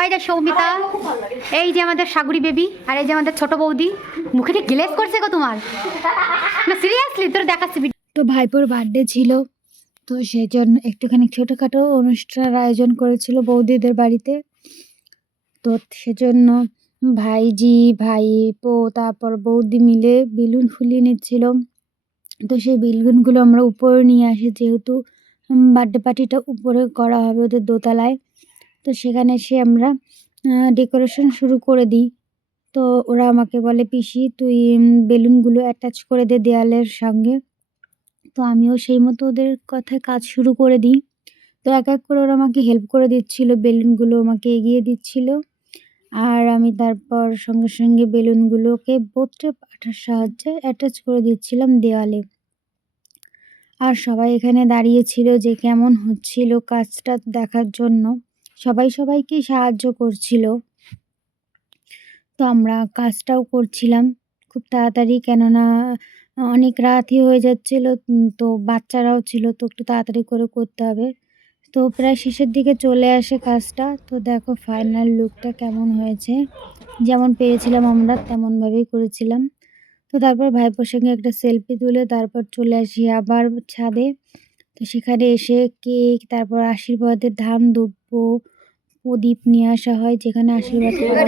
ওই যে সৌমিতা, এই যে আমাদের সাগরী বেবি, আর এই যে আমাদের ছোট বৌদি। মুখে কি গ্লেজ করছে গো তোমার? না সিরিয়াসলি তোর দেখাচ্ছি। তো ভাইপোর বার্থডে ছিল, তো সেই জন্য একটুখানি ছোটোখাটো অনুষ্ঠানের আয়োজন করেছিল বৌদিদের বাড়িতে। তো সেজন্য ভাইজি, ভাইপো, তারপর বৌদি মিলে বেলুন ফুলিয়ে নিচ্ছিল। তো সেই বেলুনগুলো আমরা উপরে নিয়ে আসি, যেহেতু বার্থডে পার্টিটা উপরে করা হবে ওদের দোতলায়। তো সেখানে এসে আমরা ডেকোরেশন শুরু করে দিই। তো ওরা আমাকে বলে, পিসি তুই বেলুনগুলো অ্যাটাচ করে দে দেয়ালের সঙ্গে। তো আমিও সেই মতো ওদের কথায় কাজ শুরু করে দিই। তো এক এক করে ওরা আমাকে হেল্প করে দিচ্ছিল, বেলুনগুলো আমাকে এগিয়ে দিচ্ছিল। আর আমি তারপর সঙ্গে সঙ্গে বেলুনগুলোকে বোতটে পাঠার সাহায্যে অ্যাটাচ করে দিচ্ছিলাম দেওয়ালে। আর সবাই এখানে দাঁড়িয়ে ছিল যে কেমন হচ্ছিল কাজটা দেখার জন্য। সবাই সবাইকে সাহায্য করছিল। তো আমরা কাজটাও করছিলাম খুব তাড়াতাড়ি, কেননা অনেক রাতই হয়ে যাচ্ছিল। তো বাচ্চারাও ছিল, তো একটু তাড়াতাড়ি করে করতে হবে। তো প্রায় শেষের দিকে চলে আসে কাজটা। তো দেখো ফাইনাল লুকটা কেমন হয়েছে। যেমন পেরেছিলাম আমরা তেমনভাবেই করেছিলাম। তো তারপর ভাইপোর সঙ্গে একটা সেলফি তুলে তারপর চলে আসি আবার ছাদে। তো সেখানে এসে কেক, তারপর আশীর্বাদের ধান দুব্য, প্রদীপ নিয়ে আসা হয়, যেখানে আশীর্বাদ করা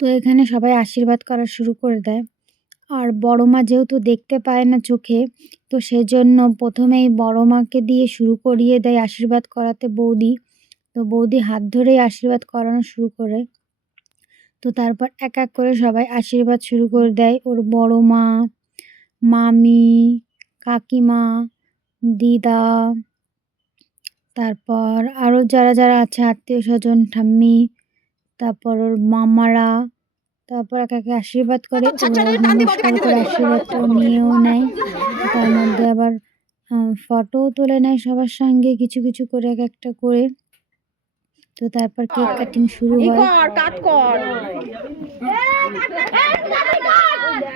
তো এখানে সবাই আশীর্বাদ করা শুরু করে দেয়। আর বড় মা যেহেতু দেখতে পায় না চোখে, তো সেজন্য প্রথমেই বড় মাকে দিয়ে শুরু করিয়ে দেয় আশীর্বাদ করাতে বৌদি। তো বৌদি হাত ধরেই আশীর্বাদ করানো শুরু করে। তো তারপর এক এক করে সবাই আশীর্বাদ শুরু করে দেয়। ওর বড় মা, মামি, কাকিমা, দিদা, তারপর আরও যারা যারা আছে আত্মীয় স্বজন, ঠাম্মি, তারপর ওর মামারা, তারপর এক একে আশীর্বাদ করে। ওরা নমস্কার করে আশীর্বাদটাও নিয়েও নেয়। তার মধ্যে আবার ফটোও তুলে নেয় সবার সঙ্গে কিছু কিছু করে এক একটা করে। তো তারপর কেক কাটিং শুরু হয়।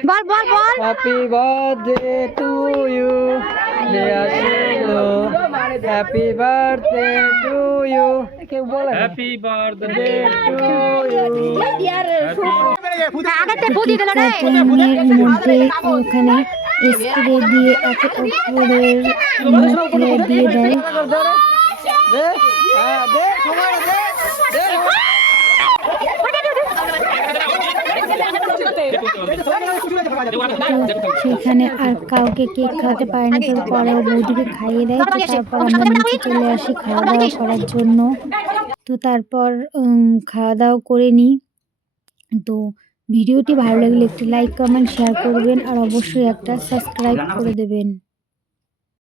বল বল বল। হ্যাপি বার্থডে টু ইউ দেয়া ছিল, হ্যাপি বার্থডে টু ইউ। কেউ বলে হ্যাপি বার্থডে টু ইউ। আগেতে বুদ্ধি দিল রে। কাটিংয়ের মধ্যে ওখানে স্প্রে দিয়ে এক এক উপরের মধ্যে দিয়ে দেয়। সেখানে আর কাউকে কেক খাওয়াতে পারে না, তো পরেও বৌদিকে খাইয়ে দেয়। তো তারপর আমরা নিচে চলে আসি খাওয়া দাওয়া করার জন্য। তো তারপর খাওয়া দাওয়া করে নিই। তো ভিডিওটি ভালো লাগলে একটি লাইক, কমেন্ট, শেয়ার করবেন আর অবশ্যই একটা সাবস্ক্রাইব করে দেবেন।